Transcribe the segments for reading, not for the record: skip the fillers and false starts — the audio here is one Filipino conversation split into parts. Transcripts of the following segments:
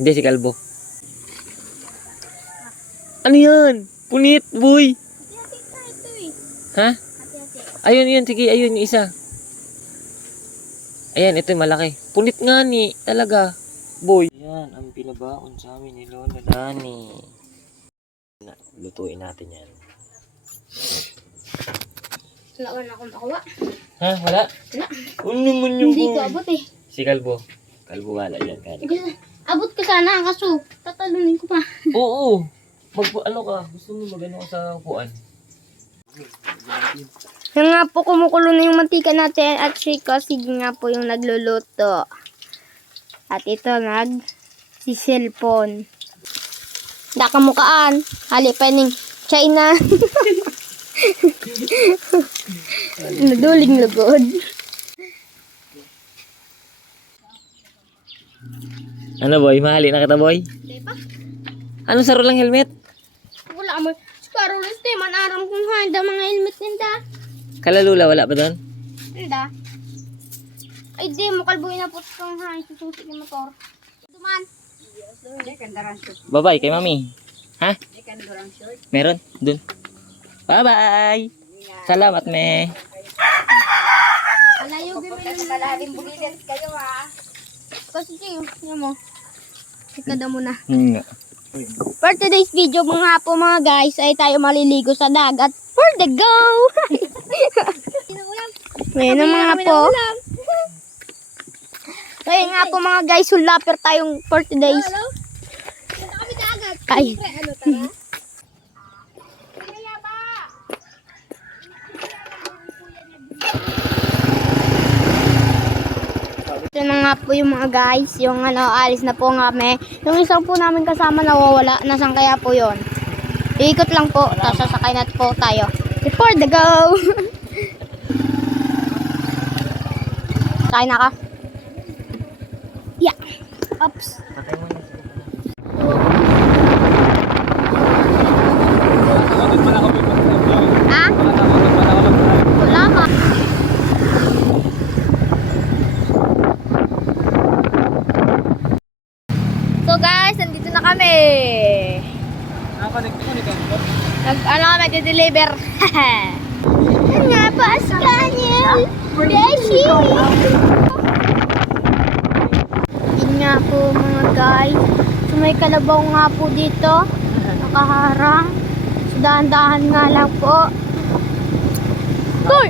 Hindi, si Kalbo. Ano yan? Punit, boy. Hati-hati na ito eh. Ha? Hati-hati. Ayun, yun. Sige, ayun yung isa. Ayan, ito yung malaki. Punit nga ni. Talaga. Boy. Ayan, ang pinabaon sa amin ni Lola Dani. Lutuin natin yan. Wala ka na akong makuha. Ha? Wala? Wala. Ano naman yung Hindi boy? ko abot eh. Si Kalbo. Kalbo wala yan. Abot ka sana kaso tatalunin ko pa. Oo. Ano ka? Gusto mo magano ka sa upuan? Yan nga po, kumukulo na yung mantika natin at si Kosig nga po yung nagluluto. At ito si cellphone. Nakamukaan. Hali pa ning China. Naduling lugod. Ano boy? Mahali na kita boy? Diba? Ano saro lang helmet? Wala mo. Siguro liste, manaram kung handa mga helmet ninda. Kalalula wala ba doon? Ninda. Ay di, mukalbuhin na po itong hangin. Sususi yung motor. Duman. Bye-bye kay mami. Ha? Meron? Doon. Bye-bye. Salamat me. Alayo gawin malalim bugilit kayo ha. Kasi siyo, yan mo. Sikada mo na. For today's video mga po mga guys ay tayo maliligo sa dagat for the go! Ngayon ang mga po. Kaya nga po mga guys, hulaper tayong for today's. Ay. Ito na nga po yung mga guys, yung alis na po nga kami. Yung isang po namin kasama nawawala, nasan kaya po yon? Iikot lang po, tapos sasakay na po tayo. Before the go! Sakay na ka? Yeah! Oops! Ha? Wala ka. So guys, nandito na kami. Kami deliver. Yan nga pa, Spaniel. Beshi. Yan nga po mga guys. So may kalabaw nga po dito. Nakaharang. So dahan-dahan nga lang po. Hoy!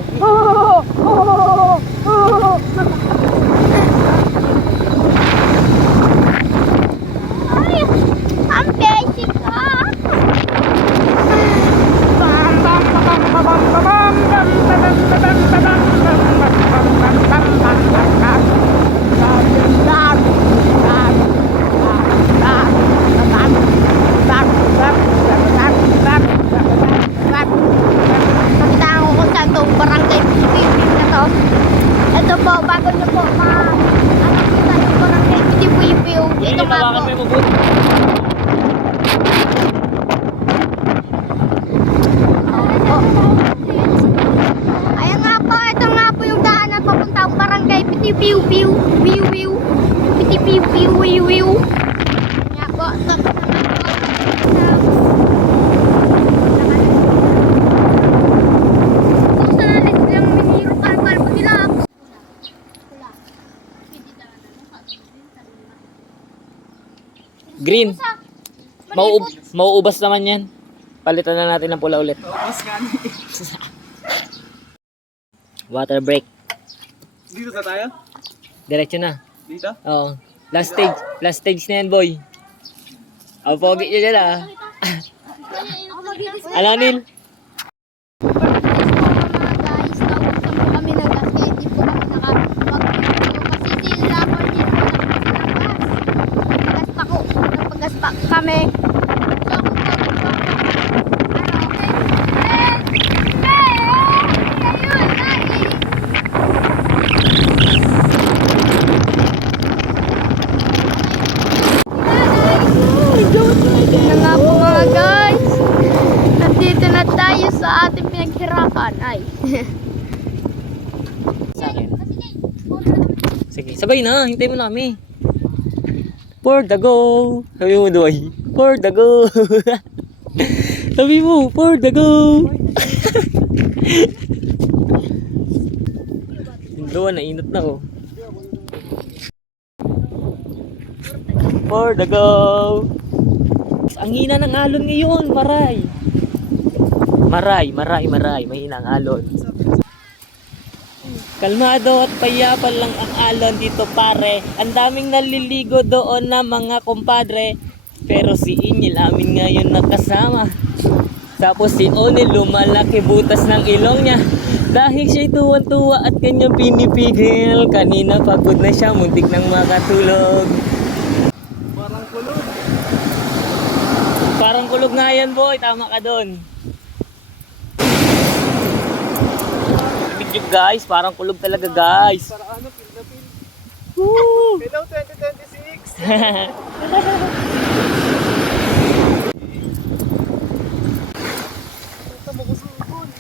Ay, ang basic ka. Pagtango ko sa itong barangay Pitipipip na to. Ito po, bago nyo po makakita yung barangay Pitipipip. Ito nga po. Ayan nga po, ito nga po yung daanan papuntang barangay Pitipipip. Wiw. Pitipipip, wiw. Nga po, tapos Green. Mauubas naman yan. Palitan na natin ng pula ulit. Water break. Dito na tayo? Diretso na. Dito? Oo. Last stage. Last stage na yan, boy. Ang pogi nyo dyan, ah. Ano, Nil? kami ng gas, kaya di po kami nakapag-video kasi sila po din po nagpagaspak kami. So, na nga po mga guys, nandito na tayo sa ating pinaghirapan. Ay. Sa akin. Sige, sabay na. Hintay mo na kami. For the go. Sabi mo, Doy. For the go. Sabi mo, for the go. Yung doon, nainot na oh. For the go. Ang hina ng alon ngayon, maray. Maray. Mahina ang alon. Kalmado at payapan lang ang alon dito pare. Ang daming naliligo doon na mga kumpadre. Pero si Inyil amin ngayon nakasama. Tapos si Onil lumalaki butas ng ilong niya. Dahil siya'y tuwan-tuwa at kanyang pinipigil. Kanina pagod na siya, muntik nang makatulog. Parang kulog nga yan boy, tama ka doon. Video guys, parang kulog talaga guys. Para ano, pil na pil. Woo! Hello 2026! Ito mo kusukon.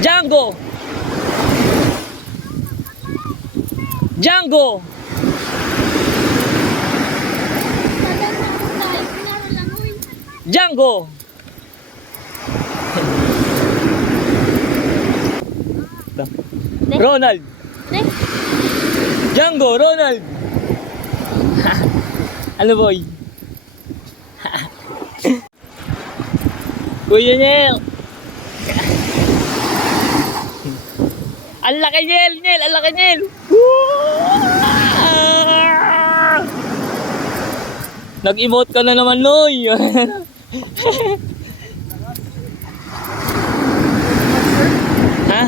Django! Django! Django! Ronald! Django! Ronald! Ano boy? Kuya Nel! Ang laki Nel! Nel! Ang laki Nel! Nag-emote ka na naman Noy! Ha?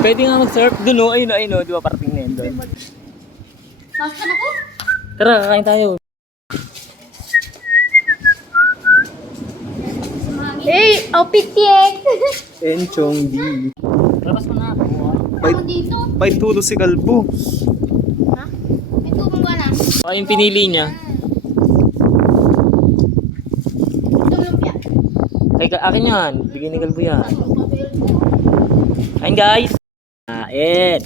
Pwede nga mag-surf doon oh. Ayun oh. Di ba parating na yun doon? Nasaan ako? Tara, kakain tayo. Hey, OPTX! Enchong D. Labas mo na ako. Ako dito. May tulo si Kalbo. Ha? Ito kung ba na? Oh, yung pinili niya. Ito lumpia. Ay, akin yan. Bigyan ni Galbo yan. Kain guys. Kain.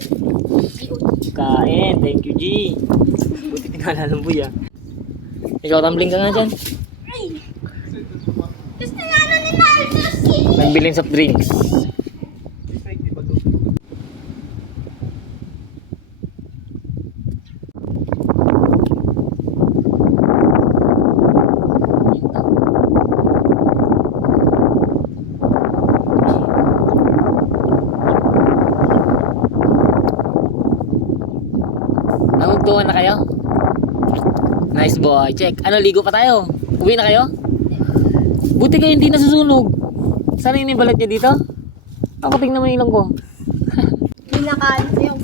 Kain. Thank you G. Buti pinalala mo yan. Ikaw tumbling ka nga dyan. Gusto nga na ni Marcos. Nagbiling soft drinks. Nahugtungan na kayo? Nice boy. Check. Ano, ligo pa tayo? Uwi na kayo? Buti kayo hindi nasusunog. Sana yun yung balat niya dito? Ako tingnan mo yung ilong ko. Pinakaano yung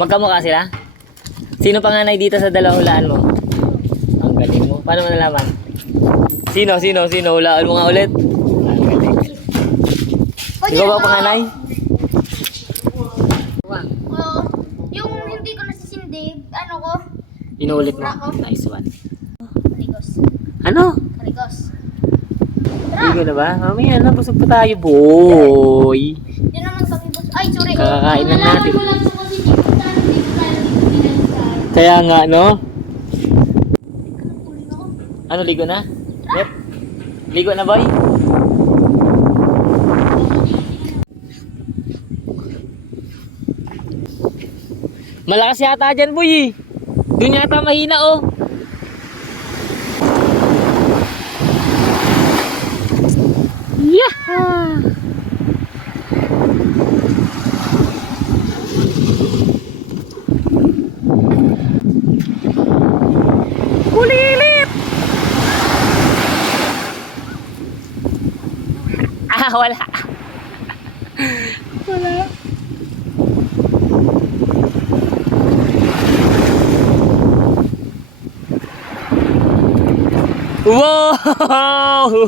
Magkamukha sila? Sino panganay dito sa dalawang hulaan mo? Ang galing mo. Paano mo nalaman? Sino? Hulaan mo nga ulit. Ang galing. Ikaw ba panganay? Oo. Yung hindi ko nasisindig, ano ko? Inuulit mo. Nice one. Kaligos. Ano? Kaligos. Ligo na ba? Mamaya na, busog pa tayo, boy. Yun naman kami boss. Ay, sorry. Kakakain lang natin. Nalaman ko lang sa kasi hindi ko tayo pinag-style. Kaya nga, no? Uling ako. Ano, ligo na? Yep. Ligo na, boy? Malakas yata dyan, boy, eh. Doon yata mahina, oh. Yeah! Kulilit! Wala. Wala. Wow!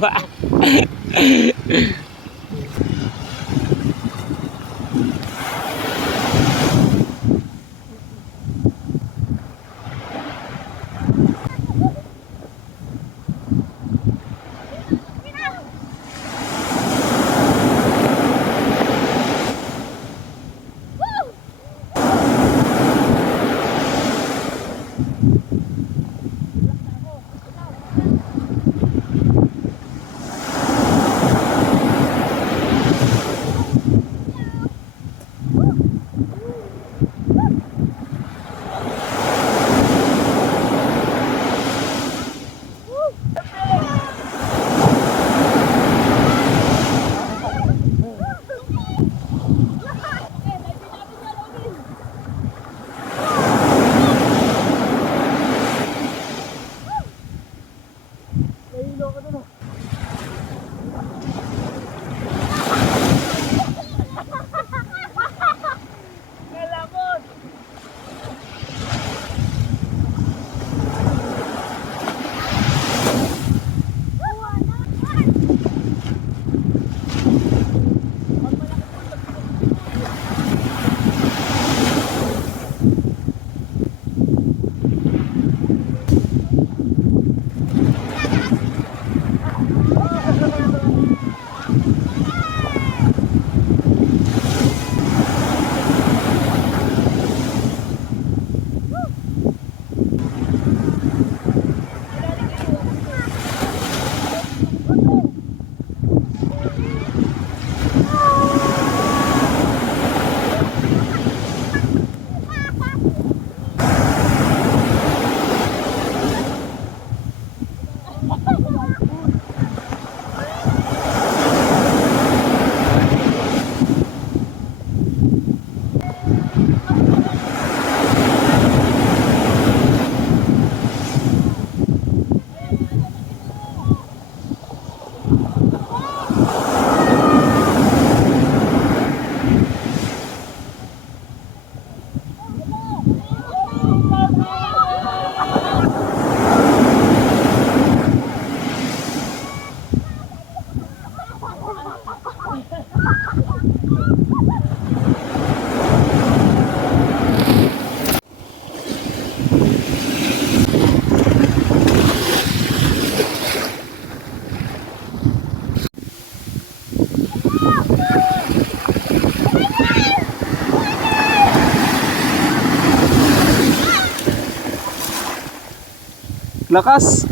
Lakas!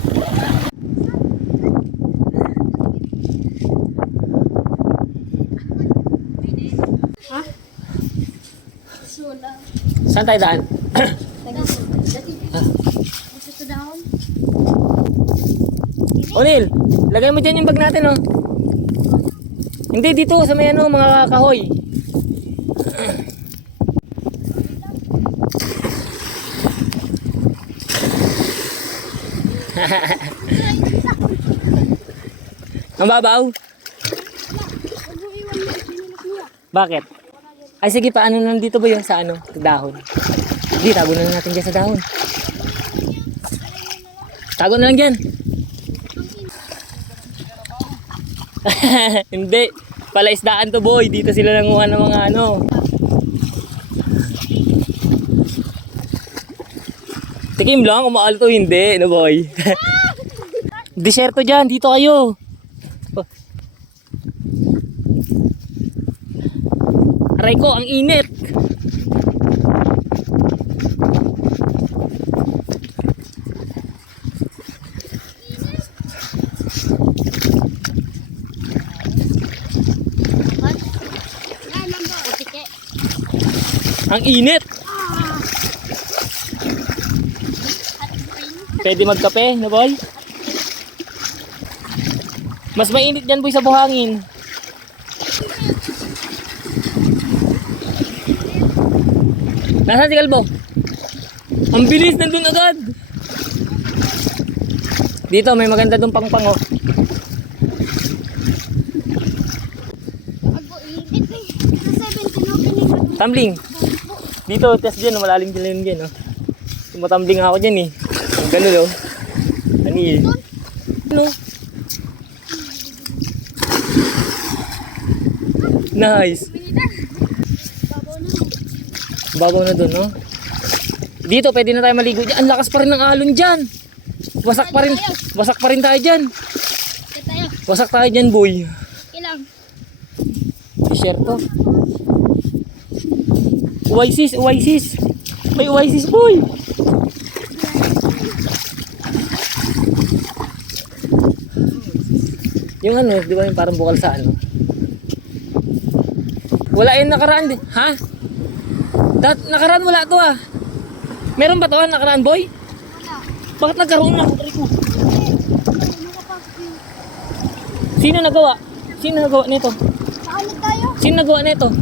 Saan tayo daan? Onil, lagay mo dyan yung bag natin, oh. Hindi, dito sa may ano, mga kahoy. Ang babaw? Bakit? Ay sige pa, ano nandito ba yun sa ano? Sa dahon. Sige, tago na lang natin dyan sa dahon. Tago na lang dyan. Hindi. Palaisdaan to boy. Dito sila nanguha ng mga ano. Tikim lang, umaal to hindi. Ano boy? Disyerto dyan. Dito kayo. Oh. Aray ko, ang init. Ang init. Pwede magkape, no boy? Mas mainit dyan boy sa buhangin. Nasaan si Kalbo? Ang bilis, nandun agad. Dito may maganda dong pangpango. Tumbling. Dito, test dyan, malalim dyan dyan. Oh. Tumatumbling ako dyan eh. Ganun oh. Ano eh. Ano? Nice. Babaw na dun, no? Dito, pwede na tayo maligo dyan. Ang lakas pa rin ng alon dyan. Wasak pa rin. Wasak pa rin tayo dyan. Wasak tayo dyan, boy. Ilang? I-share to. Oasis, Oasis. May Oasis, boy. Yung ano, di ba yung parang bukal sa ano? Wala yung nakaraan din. Ha? Nakaraan wala to ah. Meron ba to nakaraan, boy? Bakit nagkaroon na? Sino nagawa? Sino nagawa nito? Saan tayo? Sino nagawa nito?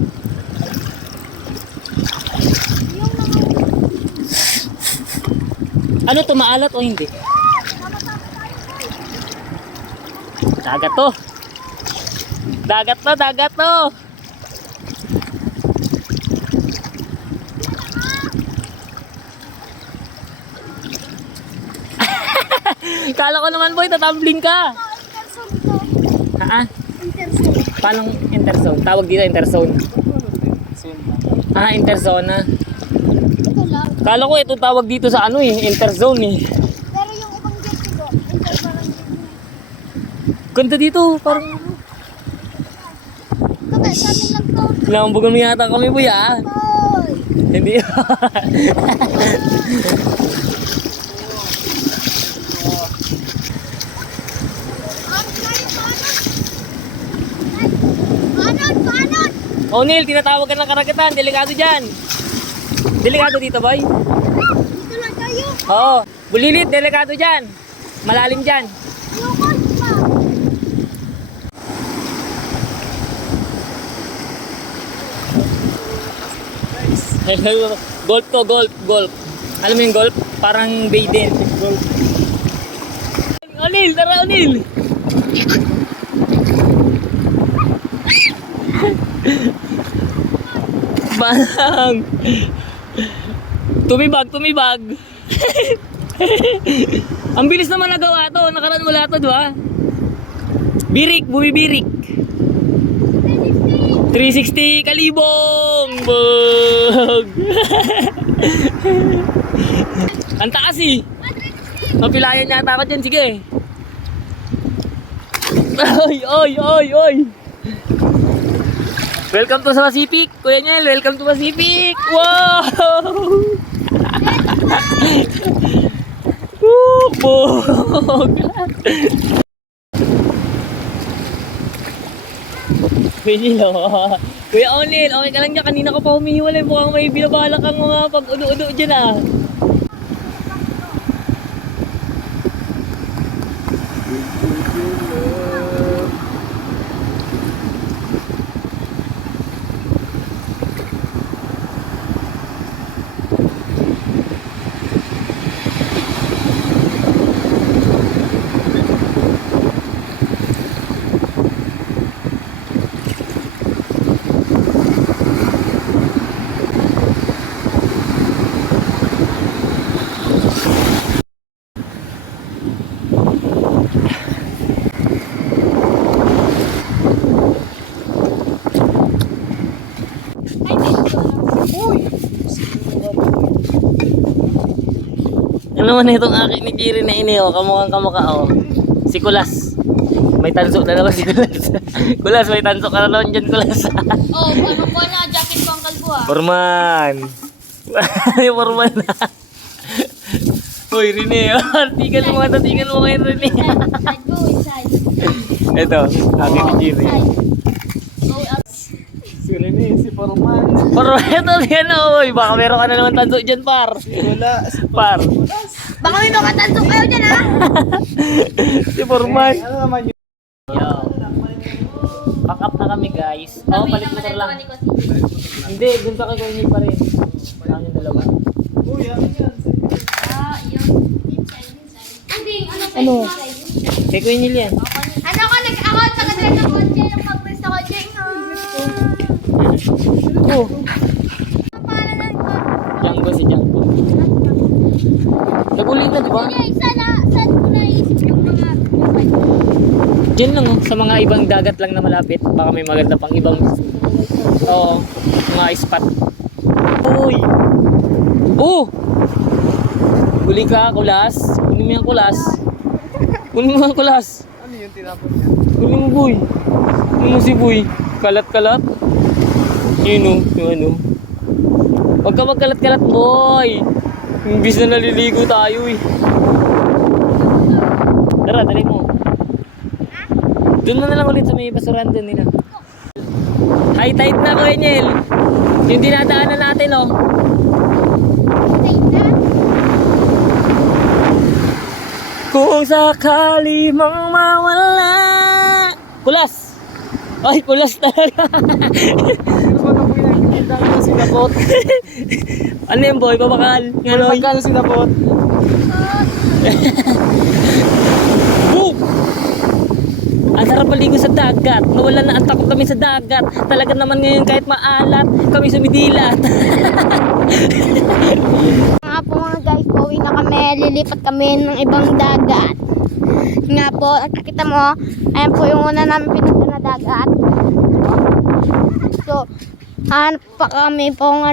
Ano to, maalat o hindi? Dagat to. Dagat to, dagat to. Kala ko naman boy, tatumbling ka. Ha? Paano interzone? Tawag dito interzone. Ah, interzona. Ito lang. Kala ko ito tawag dito sa ano eh, interzone eh. Pero yung ibang gate ko, parang Ganda dito, parang ito guys, sa amin lang to. nambugan mo yata kami boy ah. Hoy! Hindi. Paanod! O'Neil, tinatawag ka ng karakitan, delikado dyan. Delikado dito boy. Dito lang tayo. Oo, bulilit, delikado dyan. Malalim dyan. Yukon pa. Golf to, golf. Alam mo yung golf? Parang bay din. Golf. O'Neil, tara O'Neil. Bang! Tumibag. Ang bilis naman nagawa to. Nakaraan wala to, diba? Birik, bumibirik. 360 kalibong! Bog! Ang taas eh. Mapilayan yata ako dyan. Sige. Oy! Welcome to sa Pacific. Kuya Niel, welcome to Pacific. Wow! Woo! Bog! Pinilo. Kuya Onil, okay ka lang dyan. Kanina ka pa humihiwalay. Mukhang may binabala kang mga pag-udo-udo dyan ah. Ano man itong akin ni Jerry na ini, oh, kamukhang kamukha, oh. Si Kulas. May tanso na naman si Kulas. Kulas, may tanso ka na naman dyan, Kulas. Oh, ano ko na, jacket ko ang kalbo ah. Forman. Yung Forman na. Uy, Rene, oh. Tingnan mo nga, tingnan mo kayo, Rene. Side go, inside. Ito, akin ni Jerry. Go up. Si Rene, si Forman. Forman, ito, yan, oh. Uy, baka meron ka na naman tanso dyan, par. Wala. Par. Baka may makatansok kayo dyan ah. Si Forman. Ano naman yun? Yo. Pack up na kami, guys. Oh, palit motor lang. Ni Hindi, dun sa kay Kuya pa rin. Wala yung dalawa. Uy, ano yan? Ah, yun. Hindi, Ano? Kay Kuya Neil yan. Ano ko, ako sa kanila ng kotse, yung pag-press na kotse. Oh, Ang pangalan ng kotse. Django si Django. Nagulit na, di ba? Saan ko naisip yung mga Diyan lang, oh. Sa mga ibang dagat lang na malapit. Baka may maganda pang ibang... Oo, mga spot. Uy! Oh! Huli ka, Kulas. Kunin mo yung Kulas. Kunin mo yung Kulas. Ano yung tinapon niya? Kunin mo, boy. Kunin mo si boy. Kalat-kalat. Yun, oh. Yung ano. Huwag ka magkalat-kalat, boy. Imbis na naliligo tayo, eh. Tara, dali mo. Doon mo na lang ulit sa may basuran doon nila. High tide na, Kuya Niel. Yung dinadaanan natin, oh. Kung sakali mang mawala. Kulas! Ay, kulas talaga. Ano ba na po yung nakikita ko sinapot? Ano yun, boy? Babakal. Nganoy. Magkano sinapot? Boom! Ang sarap maligo sa dagat. Nawala na ang takot kami sa dagat. Talaga naman ngayon kahit maalat, kami sumidilat. Nga po mga guys, pauwi na kami, lilipat kami ng ibang dagat. Nga po, nakikita mo, ayan po yung una namin pinunta na dagat. So, hanap pa kami pong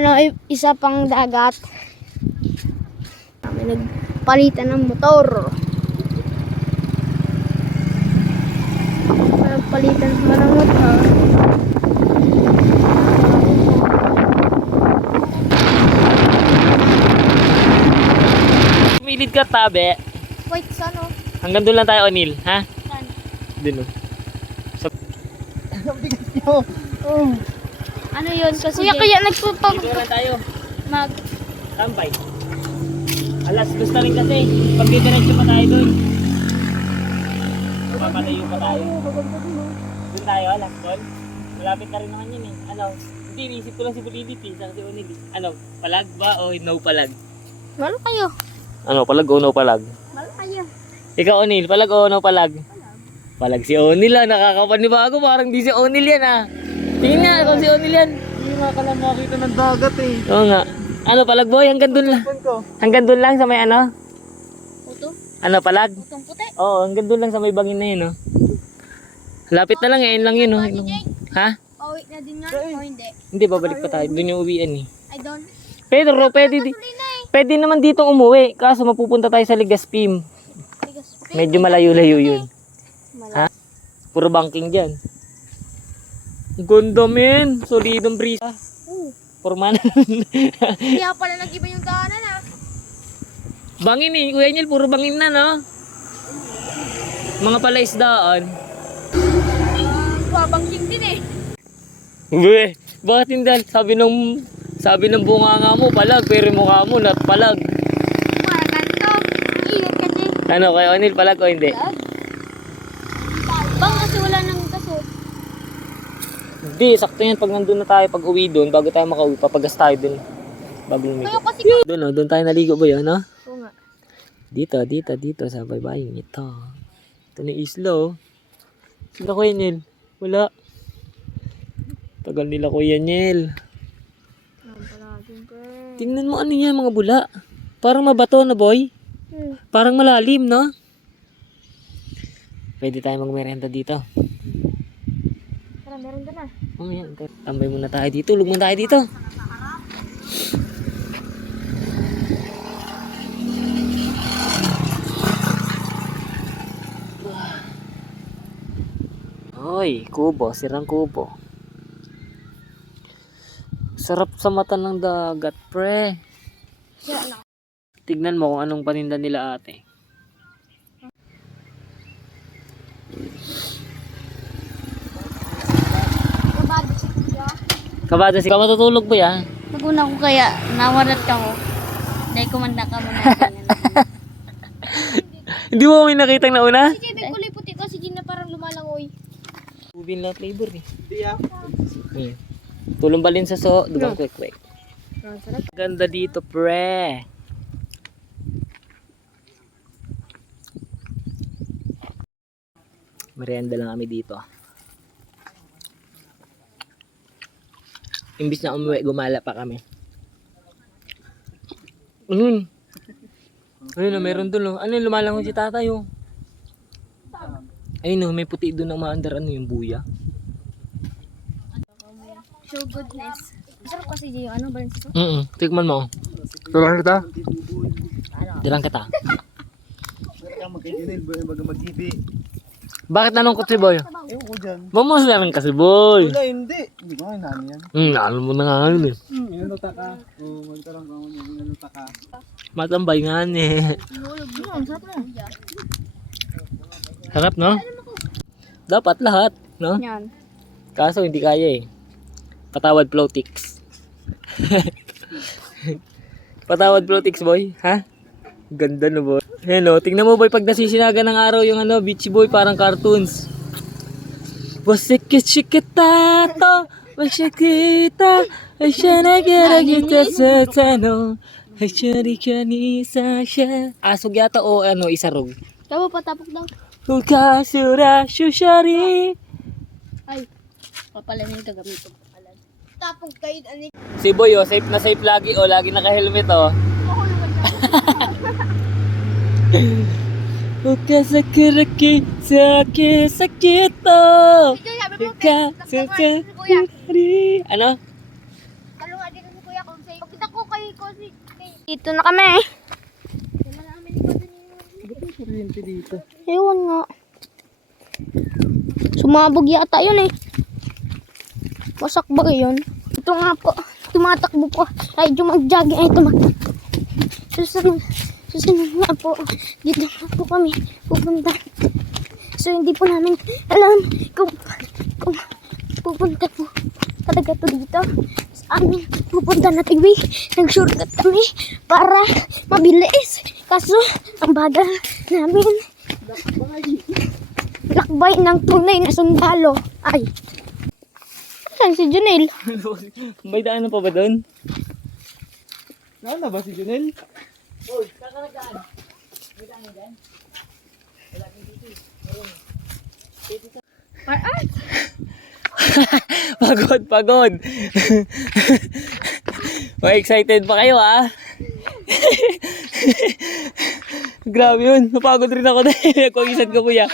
isa pang dagat. Kami nagpalitan ng motor. Nagpalitan pa ng motor. Kumilid ka, tabi. Wait, saan o? Hanggang doon lang tayo, Onil. Ha? Saan? Doon, oh. Ang bigat nyo. Oh. Ano yun? Kuya, kaya nagpapag... Dito lang tayo. Mag... Tampay. Alas, gusto rin kasi. Pag didiretso pa tayo doon. Papalayo pa tayo. Doon tayo, alas doon. Malapit na rin naman yun eh. Ano? Hindi, inisip ko lang si Bulidit eh. Saka si Onil eh. Ano? Palag ba o no palag? Malo kayo. Ano? Palag o no palag? Malo kayo. Ikaw, Onil, palag o no palag? Palag si Onil ah. Nakakapanibago. Parang di si Onil yan ah. Tingin nga kung si Onil yan. Hindi nga ka lang makita ng dagat eh. Oo nga. Ano, palag boy? Hanggang doon lang. Pon ko. Hanggang doon lang sa may ano? Puto? Ano, palag? Putong puti. Oo, hanggang doon lang sa may bangin na yun, oh. Lapit na lang, eh. Yun lang yun, oh. Ha? Pauwi na din yan o hindi? Hindi, babalik pa tayo. Doon yung uwian, eh. I don't. Pedro, pwede naman dito umuwi. Kaso mapupunta tayo sa Legazpi. Medyo malayo-layo yun. Ha? Puro banking dyan. Ang ganda, men. Solidong brisa. Oo. Forman. Kaya pala nag-iba yung daanan ah. Bangin eh, Kuya Niel, puro bangin na, no? Mga palaisdaan. Babangking din eh. Uwe, bakit hindi? Sabi ng bunganga mo, palag, pero yung mukha mo, not palag. Marakan to. Ingat ka din. Ano, Kuya Onil, palag o hindi? Bang kasi wala nang kaso. Hindi, sakto yan pag nandun na tayo, pag uwi doon, bago tayo makauwi, papagas tayo doon. Bago lumigo. Kayo kasi Doon, oh, doon tayo naligo ba yun, no? Oo nga. Dito, sa baybayin ito. Ito na yung isla, oh. Sila Kuya Niel? Wala. Tagal nila Kuya Niel. Tingnan mo ano yan, mga bula. Parang mabato na, boy. Parang malalim, no? Pwede tayo magmerenda dito. Tara, meron ka na. Oh, yan. Tambay muna tayo dito. Tulog muna tayo dito. Hoy, kubo. Sirang kubo. Sarap sa mata ng dagat, pre. Tignan mo kung anong paninda nila ate. Kabado si Kuya. Kabado si matutulog ba ya? Naguna ko kaya, nawarat ka ko. Dahil kumanda ka mo na. Hindi mo may nakitang nauna? Si Jebe kulay puti kasi din na parang lumalangoy. Ubin lang flavor eh. Tulong balin sa so, dugang kwek-kwek. Ganda dito, pre. Merienda lang kami dito. Imbis na umuwi, gumala pa kami. Ayun. Ayun na, meron dun. Ano yung lumalangon si tatay oh. Ayun oh, may puti dun na maandar. Ano yung buya? Show goodness. Masarap kasi yung ano ba rin sa Tikman mo. Tulang kita. Dirang kita. Magkailangan ba mag-ibi? Bakit nanungkot si Boy? Ewan ko dyan. Vamos namin kasi Boy. Wala, hindi. Hindi ko nga namin yan. Alam mo na nga ngayon eh. Inunuta ka. Oo, magtarang ka mo niya. Inunuta ka. Matambay nga eh. sarap mo. Harap no? Dapat lahat, no? Yan. Kaso hindi kaya eh. Patawad Flowtix. Patawad Flowtix boy, ha? Ganda no boy. Ayan o, tingnan mo boy pag nasisinaga ng araw yung ano, beachy boy parang cartoons. Wasikit-sikita to, wasikita, asyanagira kita sa tanong, asyarika ni Sasha. Asog yata o ano, isarog. Tama pa, tapok daw. Ukasura shushari. Ay, papalamin ka gamitin. Tapok kayo, ani. Si Boy oh, safe na safe lagi oh, lagi naka-helmet oh. Ukasakiraki sakit oh. Ukasakiraki. Ano? Ano nga dito si Kuya kung sa'yo. Kita ko kay Kosi. Dito na kami. Wala na kami Ba't may kuryente dito? Ewan nga. Sumabog yata yun eh. Wasak ba yun? Ito nga po. Tumatakbo po. Medyo mag-jogging. Ay, Susunod nga po. Dito nga po kami pupunta. So, hindi po namin alam kung pupunta po talaga to dito. Sa amin pupunta na tigwi. Nag-shortcut kami para mabilis. Kaso, ang bagal namin. Lakbay ng tunay na sundalo. Ay. Saan si Junel? May daan na pa ba doon? Naan na ba si Junel? Pagod. Excited pa kayo ah. Grabe yun. Napagod rin ako dahil. Kung isad ko kuya.